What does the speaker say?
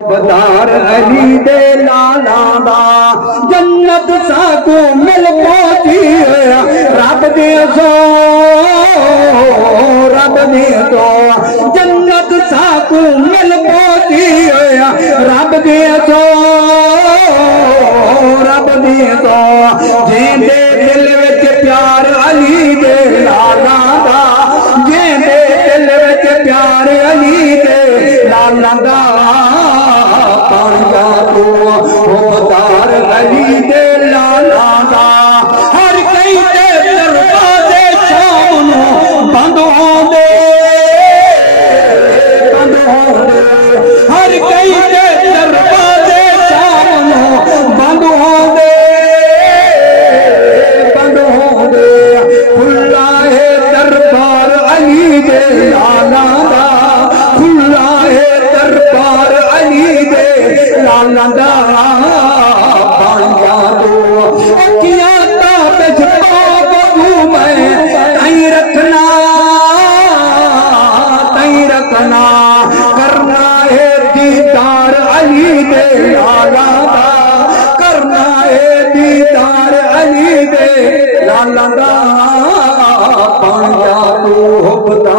बदार अली दे लाला दा जन्नत साकू मिल पहुंची रब दे सो जन्नत साकू मिल पहुंची रब दे सो जेंदे दिल विच प्यार अली दे लाला दा जेंदे दिल विच प्यार अली दे लाला दा बदार अली दे लाला दा हर कई दे दरवाजे शाम बंद होंदे हर कई दे दरवाजे शाम बंद होंदे खुला है दरबार अली दे लाला दा खुला है दरबार अली दे लाला दा करना है दीदार अली दे लाला दा करना है दीदार अली दे लाला दा पाया तू बता।